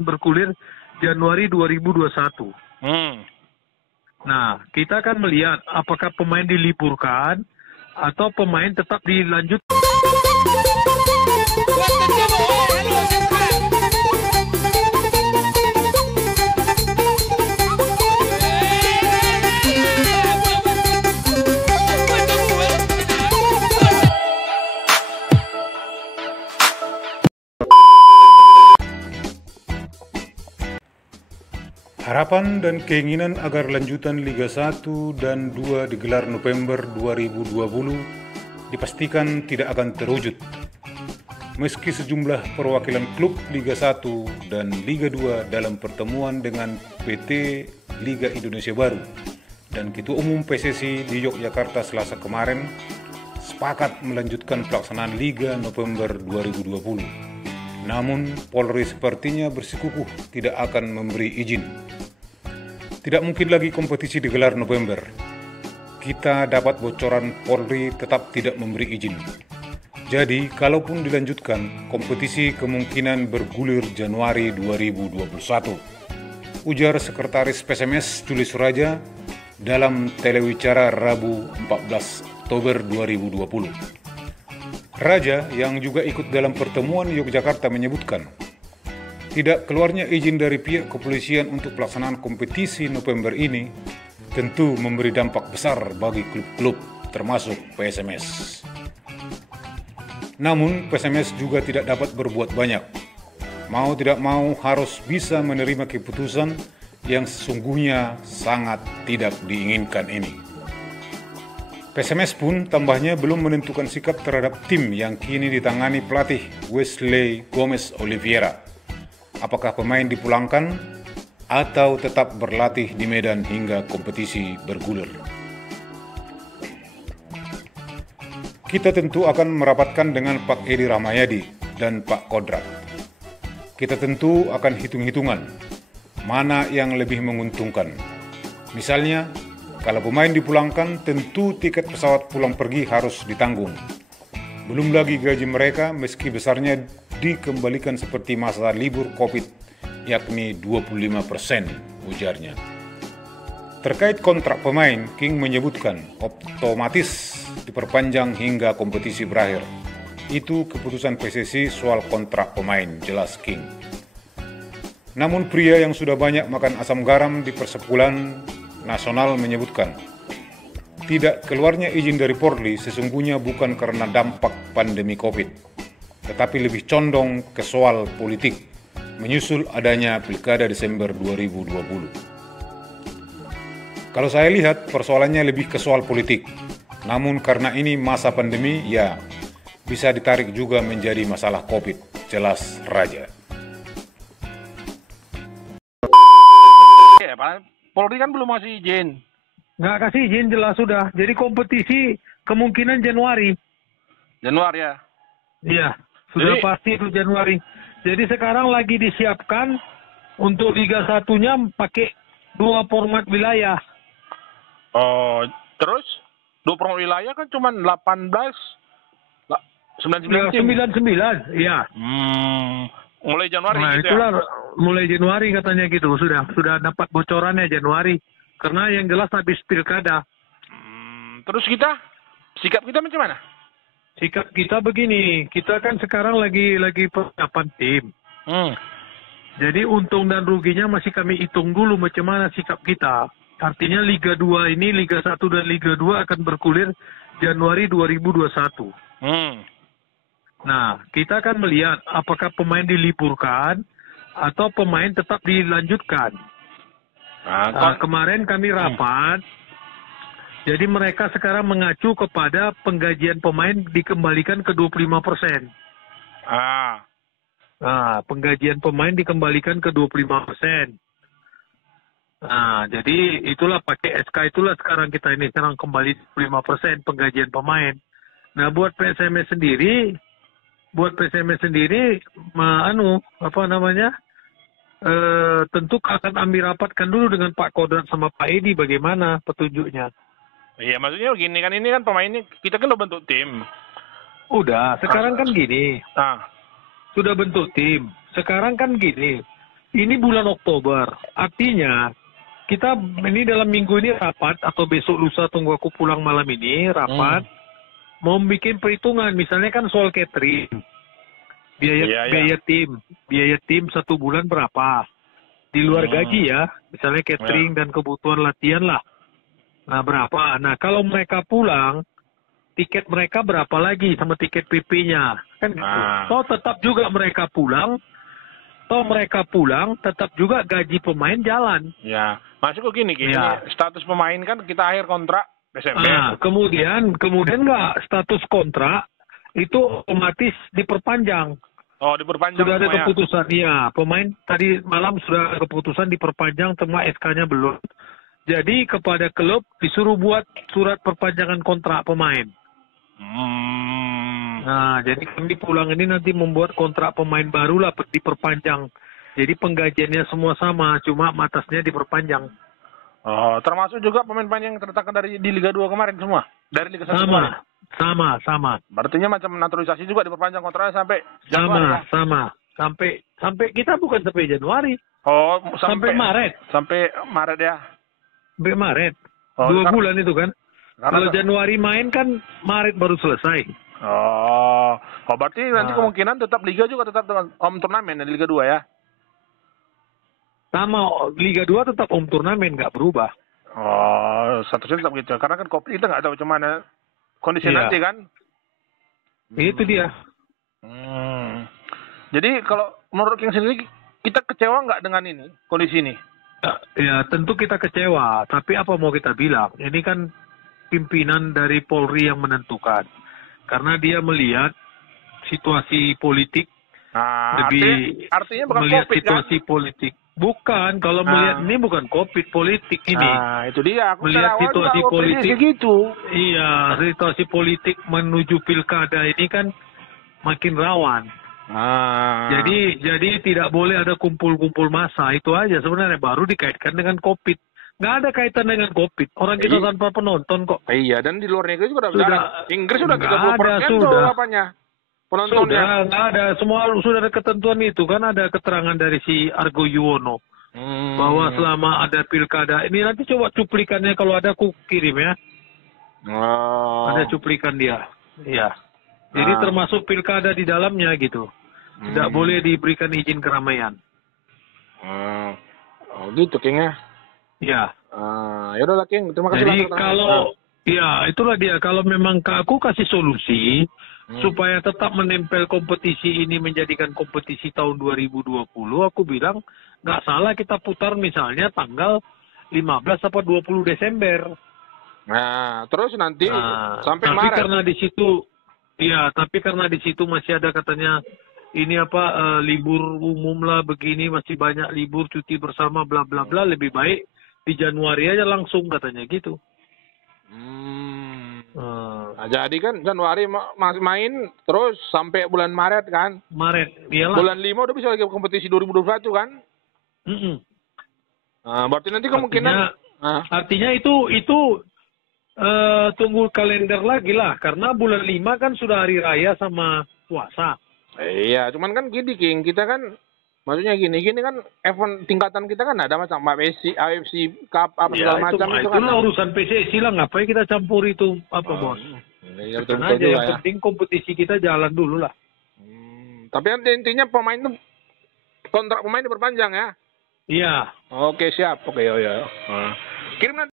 akan bergulir Januari 2021. Nah, kita akan melihat apakah pemain diliburkan atau pemain tetap dilanjut. Harapan dan keinginan agar lanjutan Liga 1 dan 2 digelar November 2020 dipastikan tidak akan terwujud. Meski sejumlah perwakilan klub Liga 1 dan Liga 2 dalam pertemuan dengan PT Liga Indonesia Baru dan Ketua Umum PSSI di Yogyakarta Selasa kemarin sepakat melanjutkan pelaksanaan Liga November 2020. Namun, Polri sepertinya bersikukuh tidak akan memberi izin. Tidak mungkin lagi kompetisi digelar November. Kita dapat bocoran Polri tetap tidak memberi izin. Jadi, kalaupun dilanjutkan, kompetisi kemungkinan bergulir Januari 2021. Ujar Sekretaris PSMS Juli Suraja dalam telewicara Rabu 14 Oktober 2020. Raja yang juga ikut dalam pertemuan Yogyakarta menyebutkan, tidak keluarnya izin dari pihak kepolisian untuk pelaksanaan kompetisi November ini tentu memberi dampak besar bagi klub-klub termasuk PSMS. Namun PSMS juga tidak dapat berbuat banyak. Mau tidak mau harus bisa menerima keputusan yang sesungguhnya sangat tidak diinginkan ini. PSMS pun tambahnya belum menentukan sikap terhadap tim yang kini ditangani pelatih Wesley Gomez Oliveira. Apakah pemain dipulangkan atau tetap berlatih di Medan hingga kompetisi bergulir? Kita tentu akan merapatkan dengan Pak Edi Rahmayadi dan Pak Kodrat. Kita tentu akan hitung-hitungan mana yang lebih menguntungkan. Misalnya, kalau pemain dipulangkan, tentu tiket pesawat pulang pergi harus ditanggung. Belum lagi gaji mereka meski besarnya dikembalikan seperti masa libur COVID, yakni 25%, ujarnya. Terkait kontrak pemain, King menyebutkan otomatis diperpanjang hingga kompetisi berakhir. Itu keputusan PSSI soal kontrak pemain, jelas King. Namun pria yang sudah banyak makan asam garam di persepuluhan nasional menyebutkan, tidak keluarnya izin dari Polri sesungguhnya bukan karena dampak pandemi COVID, tetapi lebih condong ke soal politik, menyusul adanya Pilkada Desember 2020. Kalau saya lihat persoalannya lebih ke soal politik, namun karena ini masa pandemi, ya bisa ditarik juga menjadi masalah COVID, jelas Raja. Ya, Pak. Polri kan belum masih izin. Nggak kasih izin, jelas sudah. Jadi kompetisi kemungkinan Januari. Januari ya? Iya, sudah pasti itu Januari. Jadi sekarang lagi disiapkan untuk Liga 1-nya pakai 2 format wilayah. Oh, terus 2 format wilayah kan cuma 18, 99 tim. 99, iya. Mulai Januari Nah, gitu itulah ya? mulai Januari katanya gitu. Sudah dapat bocorannya Januari. Karena yang jelas habis pilkada. Terus sikap kita macam mana? Sikap kita begini, kita kan sekarang lagi persiapan tim. Jadi untung dan ruginya masih kami hitung dulu macam mana sikap kita. Artinya Liga 2 ini, Liga 1 dan Liga 2 akan bergulir Januari 2021. Nah, kita akan melihat apakah pemain diliburkan atau pemain tetap dilanjutkan. Kemarin kami rapat, jadi mereka sekarang mengacu kepada penggajian pemain dikembalikan ke 25%. Penggajian pemain dikembalikan ke 25%. Nah, jadi itulah pakai SK itulah sekarang kita ini sekarang kembali 25% penggajian pemain. Nah, buat PSMS sendiri tentu akan kami rapatkan dulu dengan Pak Kodrat sama Pak Edi bagaimana petunjuknya. Iya, maksudnya begini kan, ini kan pemain ini kita kan udah bentuk tim. Udah, sekarang kan gini. Sudah bentuk tim. Sekarang kan gini. ini bulan Oktober. Artinya kita ini dalam minggu ini rapat atau besok lusa tunggu aku pulang malam ini rapat mau bikin perhitungan. Misalnya kan soal catering, biaya tim 1 bulan berapa di luar gaji ya. Misalnya catering dan kebutuhan latihan lah. Nah berapa? Nah kalau mereka pulang tiket mereka berapa lagi sama tiket PP-nya kan gitu. Toh tetap juga mereka pulang. Tetap juga gaji pemain jalan. Ya, masuk ke gini, status pemain kan kita akhir kontrak Desember. Kemudian nggak status kontrak itu otomatis diperpanjang. Oh, diperpanjang. Sudah ada keputusan, ya. Pemain tadi malam sudah ada keputusan diperpanjang, cuma SK-nya belum. Jadi kepada klub disuruh buat surat perpanjangan kontrak pemain. Nah, jadi kami pulang ini nanti membuat kontrak pemain baru lah diperpanjang. Jadi penggajiannya semua sama, cuma atasnya diperpanjang. Oh, termasuk juga pemain-pemain yang tertangkap di Liga 2 kemarin semua? Dari Liga 1 kemarin? Sama. Berartinya macam naturalisasi juga diperpanjang kontraknya sampai Januari? Sama. Sampai kita bukan sampai Januari. Oh, sampai Maret. Sampai Maret ya? Sampai Maret. Oh, 2 bulan itu kan. Kalau Januari main kan Maret baru selesai. Oh berarti nanti kemungkinan tetap Liga juga tetap dengan home turnamen di Liga 2 ya? Sama, Liga 2 tetap home turnamen, nggak berubah. Oh, statusnya tetap gitu. Karena kan COVID kita nggak tahu gimana kondisi nanti kan? Itu dia. Jadi kalau menurut King sendiri, kita kecewa nggak dengan ini, kondisi ini? Ya, tentu kita kecewa. Tapi apa mau kita bilang? Ini kan pimpinan dari Polri yang menentukan. Karena dia melihat situasi politik, artinya bukan melihat COVID, situasi politik. Bukan, kalau melihat ini bukan COVID, politik ini. Itu dia. Aku melihat situasi politik. Gitu. Iya, situasi politik menuju pilkada ini kan makin rawan. Jadi tidak boleh ada kumpul-kumpul massa. Itu aja sebenarnya, baru dikaitkan dengan COVID. Nggak ada kaitan dengan COVID. Orang kita tanpa penonton kok. Iya, dan di luar negeri juga sudah. Inggris sudah 30% sudah apanya penontonnya. Sudah, nggak ada. Semua sudah ada ketentuan itu. Kan ada keterangan dari si Argo Yuwono. Bahwa selama ada pilkada. Ini nanti coba cuplikannya kalau ada aku kirim ya. Ada cuplikan dia. Iya. Jadi termasuk pilkada di dalamnya gitu. Tidak boleh diberikan izin keramaian. Gitu King ya. Ya. Yaudah lah King, terima kasih. Jadi itulah dia. Kalau memang aku kasih solusi supaya tetap menempel kompetisi ini menjadikan kompetisi tahun 2020, aku bilang nggak salah kita putar misalnya tanggal 15 atau 20 Desember. Nah, terus nanti sampai Maret. Tapi karena di situ masih ada katanya ini libur umum lah begini, masih banyak libur cuti bersama bla bla bla, lebih baik di Januari aja langsung katanya gitu. Nah, jadi kan Januari main terus sampai bulan Maret kan? Maret, iyalah. Bulan 5 udah bisa lagi kompetisi 2021 kan? Berarti nanti kemungkinan artinya itu tunggu kalender lagi lah, karena bulan 5 kan sudah hari raya sama puasa. Iya, cuman kan gini King, kita kan maksudnya gini kan event tingkatan kita kan ada macam AFC Cup segala macam itu kan. Itulah urusan PSSI lah, ngapain kita campur itu bos? Iya, karena aja yang penting kompetisi kita jalan dulu lah. Tapi intinya pemain tuh kontrak pemain diperpanjang ya? Iya. Oke siap, oke ya. Kirim nanti.